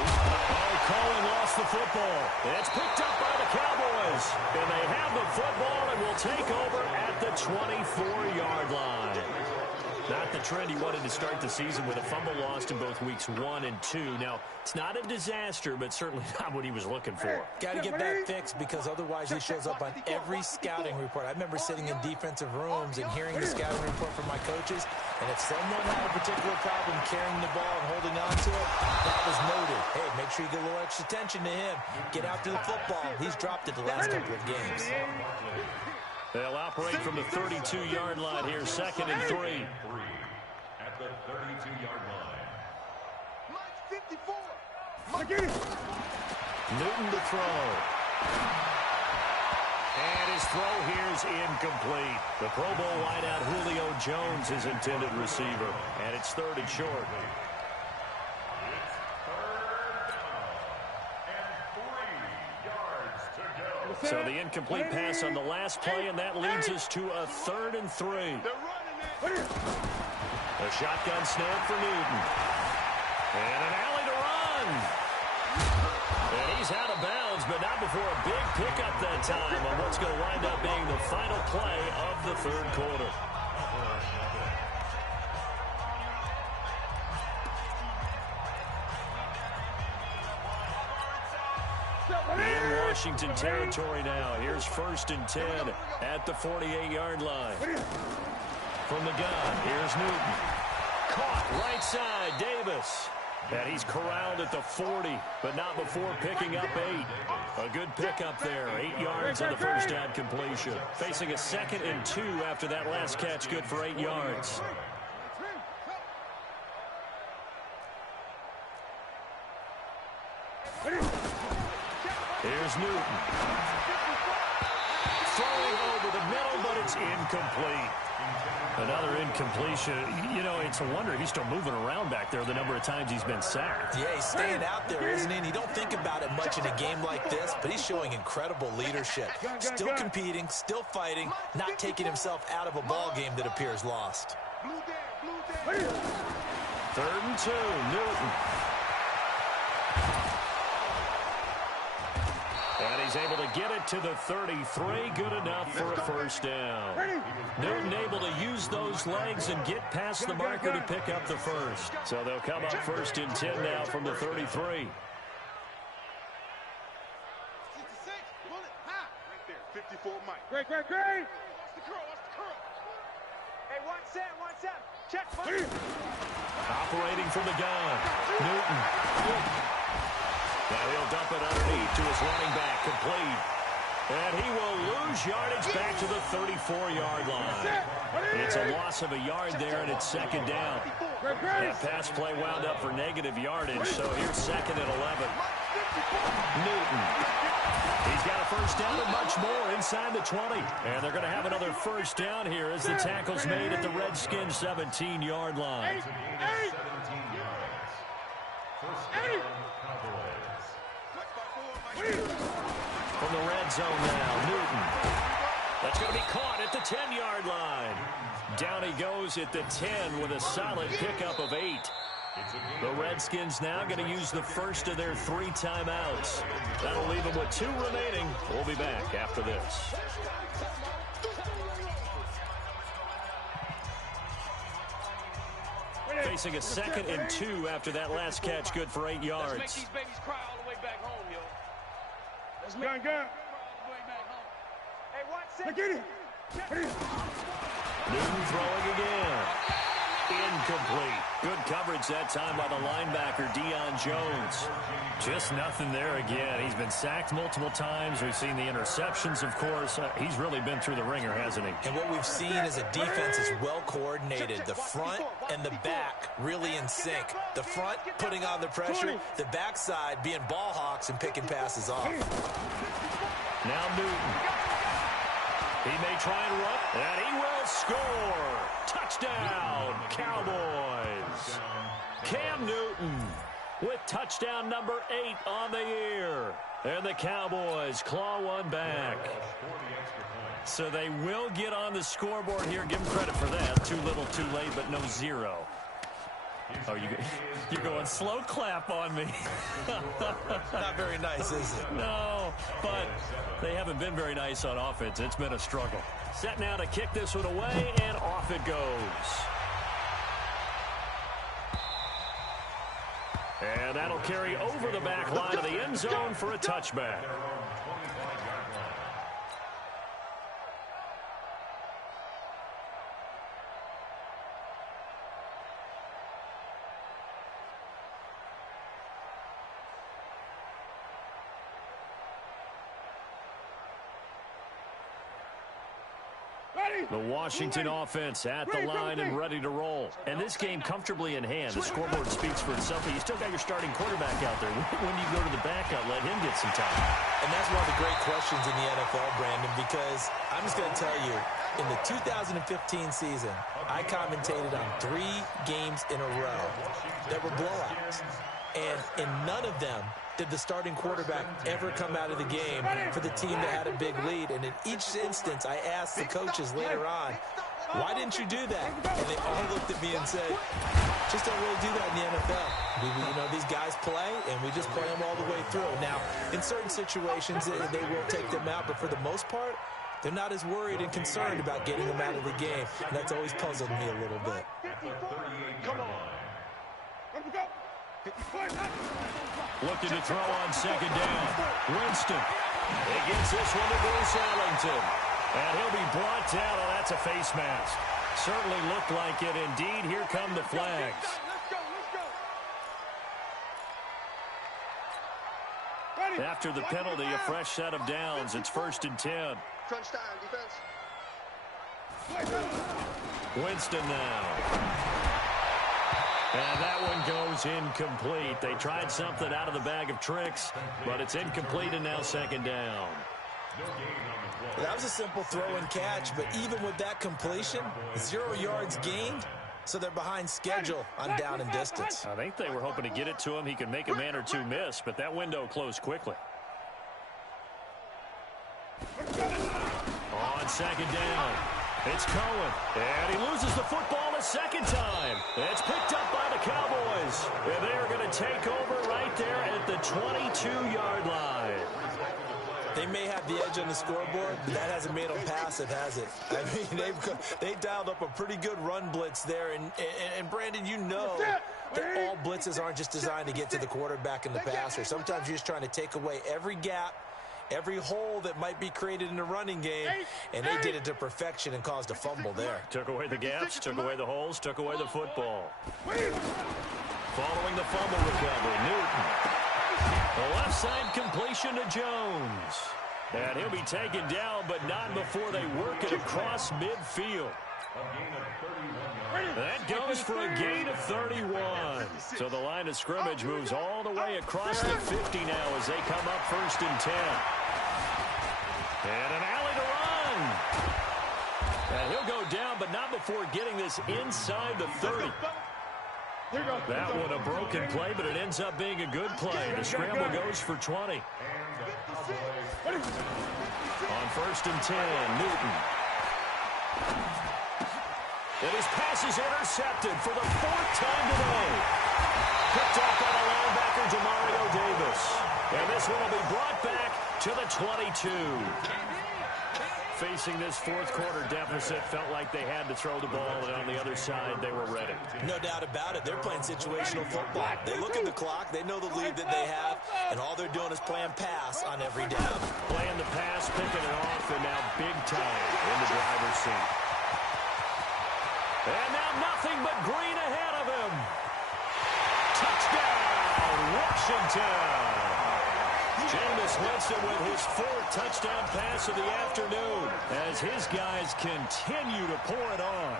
Oh, Cohen lost the football. It's picked up by the Cowboys. And they have the football and will take over at the 24-yard line. Not the trend he wanted to start the season, with a fumble lost in both weeks 1 and 2. Now, it's not a disaster, but certainly not what he was looking for. Got to get that fixed, because otherwise he shows up on every scouting report. I remember sitting in defensive rooms and hearing the scouting report from my coaches, and if someone had a particular problem carrying the ball and holding on to it, that was noted. Hey, make sure you get a little extra attention to him. Get after the football. He's dropped it the last couple of games. They'll operate from the 32-yard line here, 2nd and 3. At the 32-yard line. Mike 54. Mike, Newton to throw. And his throw here is incomplete. The Pro Bowl wideout Julio Jones is intended receiver. And it's 3rd and short. It's 3rd down and 3 yards to go. So the incomplete pass on the last play, and that leads us to a 3rd and 3. they're running it. A shotgun snap for Newton. And an alley to run. And he's out of bounds, but not before a big pickup that time on what's going to wind up being the final play of the 3rd quarter. In Washington territory now. Here's 1st and 10 at the 48-yard line. From the gun, here's Newton. Caught right side, Davis. And he's corralled at the 40, but not before picking up 8. A good pickup there, 8 yards on the first down completion. Facing a 2nd and 2 after that last catch, good for 8 yards. Here's Newton. Throwing over the middle, but it's incomplete. Another incompletion. You know, it's a wonder he's still moving around back there the number of times he's been sacked. Yeah, he's staying out there, isn't he? And you don't think about it much in a game like this, but he's showing incredible leadership. Still competing, still fighting, not taking himself out of a ball game that appears lost. 3rd and 2, Newton. And he's able to get it to the 33. Good enough for a first down. Newton able to use those legs and get past the marker to pick up the first. So they'll come up 1st and 10 now from the 33. 66. Bullet. Ha. Right there. 54 Mike. Great. Watch the curl. Operating from the gun. Newton. Now he'll dump it underneath to his running back. Complete. And he will lose yardage back to the 34-yard line. It's a loss of a yard there, and it's second down. That pass play wound up for negative yardage, so here's second and 11. Newton. He's got a first down and much more inside the 20. And they're going to have another first down here as the tackle's made at the Redskins' 17-yard line. From the red zone now, Newton. That's going to be caught at the 10-yard line. Down he goes at the 10 with a solid pickup of 8. The Redskins now going to use the first of their 3 timeouts. That'll leave them with 2 remaining. We'll be back after this. Facing a 2nd and 2 after that last catch, good for 8 yards. Let's make these babies cry all the way back home, yo. Let's make them cry all the way back home. Hey, watch it. Newton throwing again. Incomplete. Good coverage that time by the linebacker, Deion Jones. Just nothing there again. He's been sacked multiple times. We've seen the interceptions, of course. He's really been through the ringer, hasn't he? And what we've seen is a defense is well coordinated. The front and the back really in sync. The front putting on the pressure. The backside being ball hawks and picking passes off. Now Newton. He may try and run, and he will score. Touchdown, Cowboys. Cam Newton with touchdown number 8 on the year. And the Cowboys claw one back. So they will get on the scoreboard here. Give them credit for that. Too little, too late, but no 0. Oh, you're going slow clap on me. Not very nice, is it? No, but they haven't been very nice on offense. It's been a struggle. Set now to kick this one away, and off it goes. And that'll carry over the back line of the end zone for a touchback. The Washington offense at the line and ready to roll. And this game comfortably in hand. The scoreboard speaks for itself, but you still got your starting quarterback out there. When do you go to the backup, let him get some time? And that's one of the great questions in the NFL, Brandon, because I'm just going to tell you, in the 2015 season, I commentated on 3 games in a row that were blowouts. And in none of them did the starting quarterback ever come out of the game for the team that had a big lead. And in each instance, I asked the coaches later on, why didn't you do that? And they all looked at me and said, just don't really do that in the NFL. These guys play, and we just play them all the way through. Now, in certain situations, they will take them out, but for the most part, they're not as worried and concerned about getting them out of the game. And that's always puzzled me a little bit. Come on. Looking to throw on second down. Winston. He gets this one to Bruce Ellington. And he'll be brought down. Oh, that's a face mask. Certainly looked like it. Indeed, here come the flags. After the penalty, a fresh set of downs. It's 1st and 10. Crunch time, defense. Winston now. And that one goes incomplete. They tried something out of the bag of tricks, but it's incomplete and now second down. That was a simple throw and catch, but even with that completion, 0 yards gained, so they're behind schedule on down and distance. I think they were hoping to get it to him. He could make a man or 2 miss, but that window closed quickly. On second down, it's Cohen, and he loses the football a second time. It's picked up by the Cowboys, and they are going to take over right there at the 22-yard line. They may have the edge on the scoreboard, but that hasn't made them passive, has it? I mean, they've dialed up a pretty good run blitz there, and Brandon, you know that all blitzes aren't just designed to get to the quarterback and the passer. Sometimes you're just trying to take away every gap every hole that might be created in the running game, and they did it to perfection and caused a fumble there. Took away the gaps, took away the holes, took away the football. Following the fumble recovery, Newton. The left side completion to Jones. And he'll be taken down, but not before they work it across midfield. That goes for a gain of 31. So the line of scrimmage moves all the way across the 50 now as they come up 1st and 10. And an alley to run. And he'll go down, but not before getting this inside the 30. That one a broken play, but it ends up being a good play. The scramble goes for 20. On 1st and 10, Newton. And his pass is intercepted for the 4th time today. Picked up by the linebacker, Demario Davis. And this one will be brought back to the 22. Facing this 4th quarter deficit, felt like they had to throw the ball, and on the other side, they were ready. No doubt about it. They're playing situational football. They look at the clock. They know the lead that they have, and all they're doing is playing pass on every down. Playing the pass, picking it off, and now big time in the driver's seat. And now nothing but green ahead of him. Touchdown, Washington. Jameis Winston with his 4th touchdown pass of the afternoon as his guys continue to pour it on.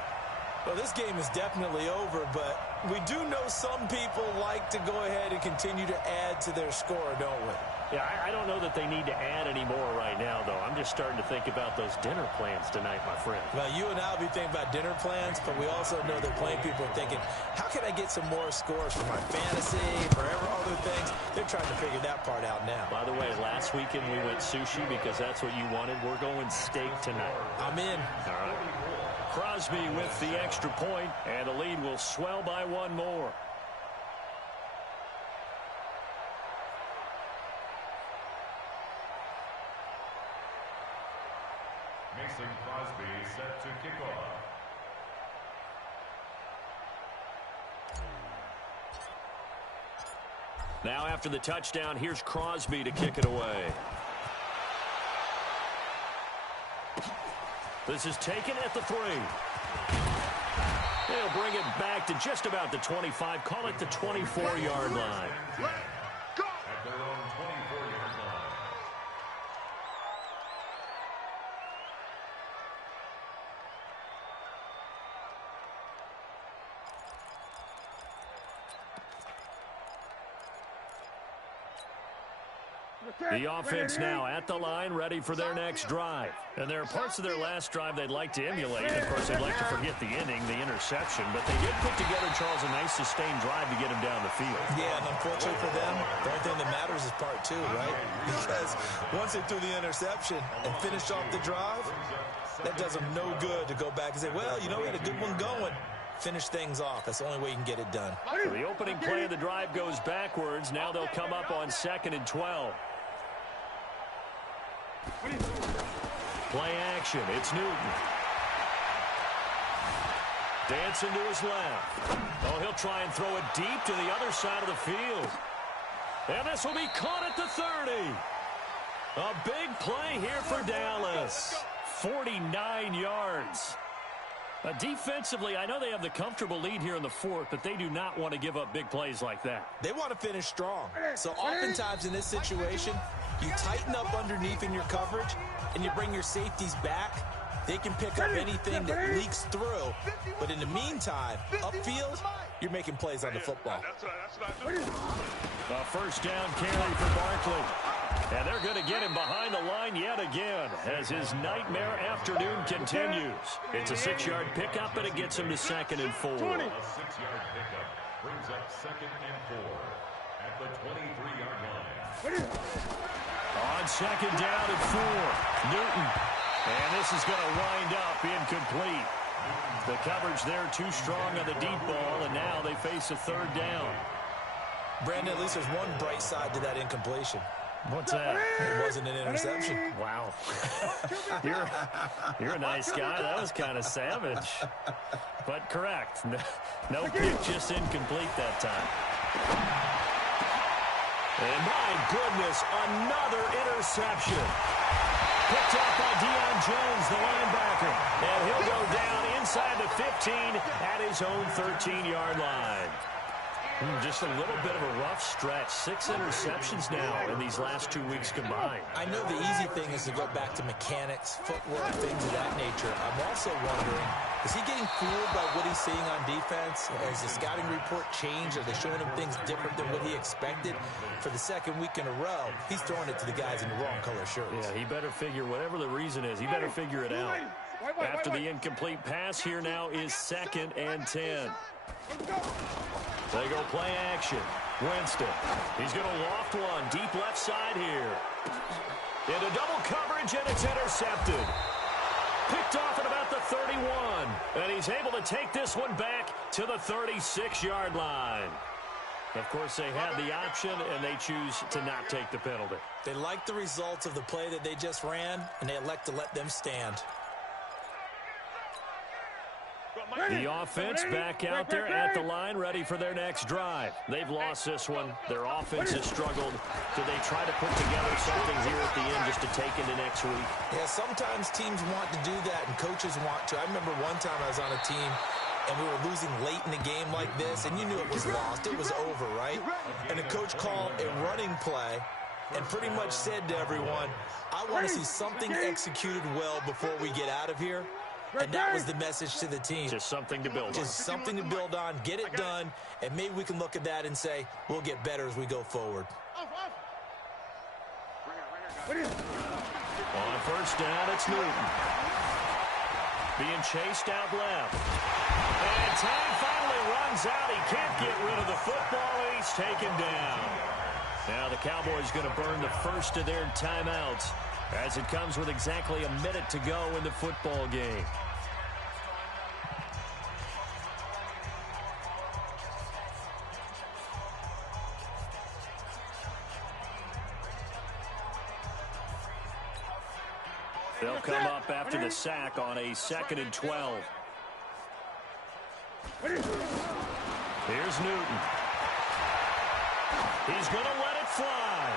Well, this game is definitely over, but we do know some people like to go ahead and continue to add to their score, don't we? Yeah, I don't know that they need to add any more right now, though. I'm just starting to think about those dinner plans tonight, my friend. Well, you and I will be thinking about dinner plans, but we also know that playing people are thinking, how can I get some more scores for my fantasy, for other things? They're trying to figure that part out now. By the way, last weekend we went sushi because that's what you wanted. We're going steak tonight. I'm in. All right. Crosby with the extra point, and the lead will swell by one more. Mason Crosby set to kick off. Now after the touchdown, here's Crosby to kick it away. This is taken at the 3. They'll bring it back to just about the 25. Call it the 24-yard line. At their own 24-yard line. The offense now at the line, ready for their next drive. And there are parts of their last drive they'd like to emulate. Of course, they'd like to forget the inning, the interception. But they did put together, Charles, a nice sustained drive to get him down the field. Yeah, and unfortunately for them, the only thing that matters is part 2, right? Because once they threw the interception and finished off the drive, that does them no good to go back and say, well, you know, we had a good one going. Finish things off. That's the only way you can get it done. So the opening play of the drive goes backwards. Now they'll come up on 2nd and 12. Play action. It's Newton. Dancing to his left. Oh, he'll try and throw it deep to the other side of the field. And this will be caught at the 30. A big play here for Dallas. 49 yards. Defensively, I know they have the comfortable lead here in the 4th, but they do not want to give up big plays like that. They want to finish strong. So oftentimes in this situation, you tighten up underneath in your coverage, and you bring your safeties back. They can pick up anything that leaks through. But in the meantime, upfield, you're making plays on the football. A first down carry for Barkley. And they're going to get him behind the line yet again as his nightmare afternoon continues. It's a 6-yard pickup, and it gets him to 2nd and 4. A 6-yard pickup brings up 2nd and 4 at the 23-yard line. On 2nd down and 4, Newton. And this is going to wind up incomplete. The coverage there too strong on the deep ball, and now they face a 3rd down. Brandon, at least there's one bright side to that incompletion. What's that? It wasn't an interception. Wow. You're a nice guy. That was kind of savage. But correct. No pick, just incomplete that time. And my goodness, another interception. Picked up by Deion Jones, the linebacker. And he'll go down inside the 15 at his own 13-yard line. Just a little bit of a rough stretch. 6 interceptions now in these last 2 weeks combined. I know the easy thing is to go back to mechanics, footwork, things of that nature. I'm also wondering, is he getting fooled by what he's seeing on defense? Has the scouting report changed? Are they showing him things different than what he expected? For the second week in a row, he's throwing it to the guys in the wrong color shirts. Yeah, he better figure, whatever the reason is, he better figure it out. After the incomplete pass, here now is 2nd and 10. They go play action. Winston. He's going to loft one. Deep left side here. Into double coverage, and it's intercepted. Picked off at about the 31. And he's able to take this one back to the 36-yard line. Of course, they had the option, and they choose to not take the penalty. They like the results of the play that they just ran, and they elect to let them stand. The offense back out there at the line, ready for their next drive. They've lost this one. Their offense has struggled. Do they try to put together something here at the end just to take into next week? Yeah, sometimes teams want to do that, and coaches want to. I remember one time I was on a team, and we were losing late in the game like this, and you knew it was lost. It was over, right? And the coach called a running play and pretty much said to everyone, I want to see something executed well before we get out of here. And that was the message to the team. Just something to build on. Just something to build on, get it done, and maybe we can look at that and say, we'll get better as we go forward. On first down, it's Newton. Being chased out left. And time finally runs out. He can't get rid of the football. He's taken down. Now the Cowboys going to burn the first of their timeouts as it comes with exactly a minute to go in the football game. They'll come up after the sack on a 2nd and 12. Here's Newton. He's going to let it fly.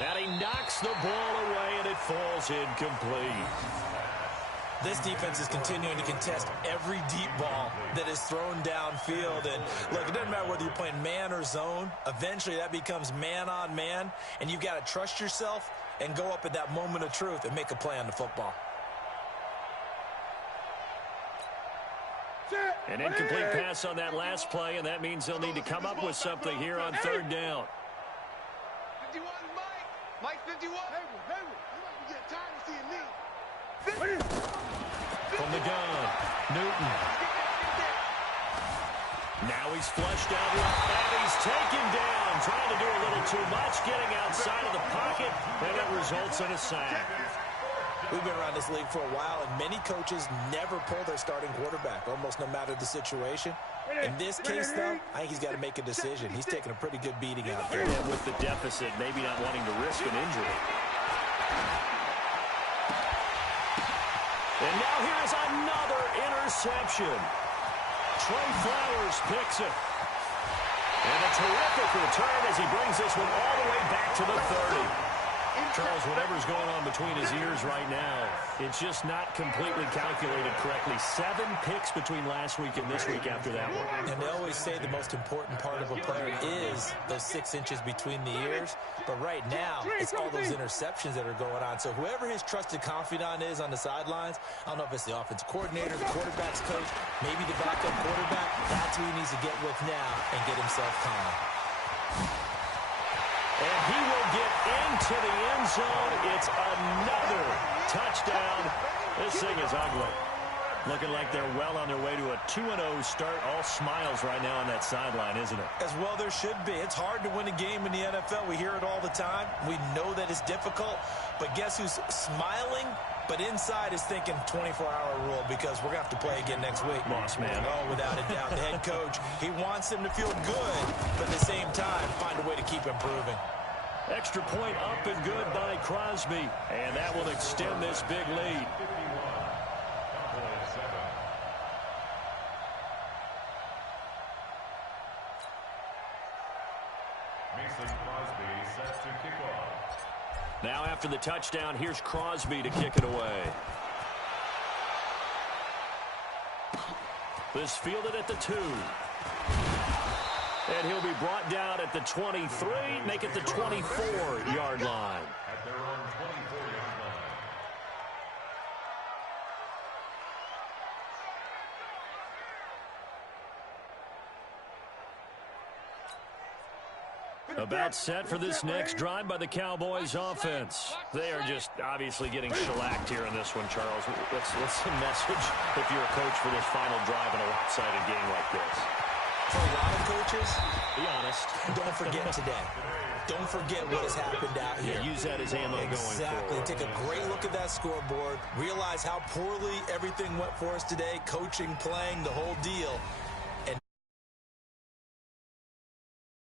And he knocks the ball away, and it falls incomplete. This defense is continuing to contest every deep ball that is thrown downfield. And look, it doesn't matter whether you're playing man or zone. Eventually, that becomes man on man, and you've got to trust yourself and go up at that moment of truth and make a play on the football. An incomplete pass on that last play, and that means they'll need to come up with something here on 3rd down. 51, Mike 51. You get tired of seeing me. From the gun, Newton. Now he's flushed out left, and he's taken down. Trying to do a little too much, getting outside of the pocket, and it results in a sack. We've been around this league for a while, and many coaches never pull their starting quarterback, almost no matter the situation. In this case, though, I think he's got to make a decision. He's taking a pretty good beating out there. And with the deficit, maybe not wanting to risk an injury. And now here is another interception. Trey Flowers picks it. And a terrific return as he brings this one all the way back to the 30. Charles, whatever's going on between his ears right now, it's just not completely calculated correctly. 7 picks between last week and this week after that one. And they always say the most important part of a player is those 6 inches between the ears. But right now, it's all those interceptions that are going on. So whoever his trusted confidant is on the sidelines, I don't know if it's the offensive coordinator, the quarterback's coach, maybe the backup quarterback, that's who he needs to get with now and get himself calm. And he will get into the end zone. It's another touchdown. This thing is ugly. Looking like they're well on their way to a 2-0 start. All smiles right now on that sideline, isn't it? As well there should be. It's hard to win a game in the NFL. We hear it all the time. We know that it's difficult. But guess who's smiling? But inside is thinking 24-hour rule because we're going to have to play again next week. Boss man. Oh, without a doubt. The head coach, he wants them to feel good, but at the same time, find a way to keep improving. Extra point up and good by Crosby. And that will extend this big lead. Mason Crosby set to kick off. Now after the touchdown, here's Crosby to kick it away. This fielded at the 2. And he'll be brought down at the 23, make it the 24-yard line. At their own 24-yard line. About set for this next drive by the Cowboys offense. They are just obviously getting shellacked here in this one, Charles. What's the message if you're a coach for this final drive in a lopsided game like this? For a lot of coaches, Be honest. don't forget today. Don't forget what has happened out here. Yeah, use that as ammo going Exactly. forward. Take a great look at that scoreboard. Realize how poorly everything went for us today. Coaching, playing, the whole deal.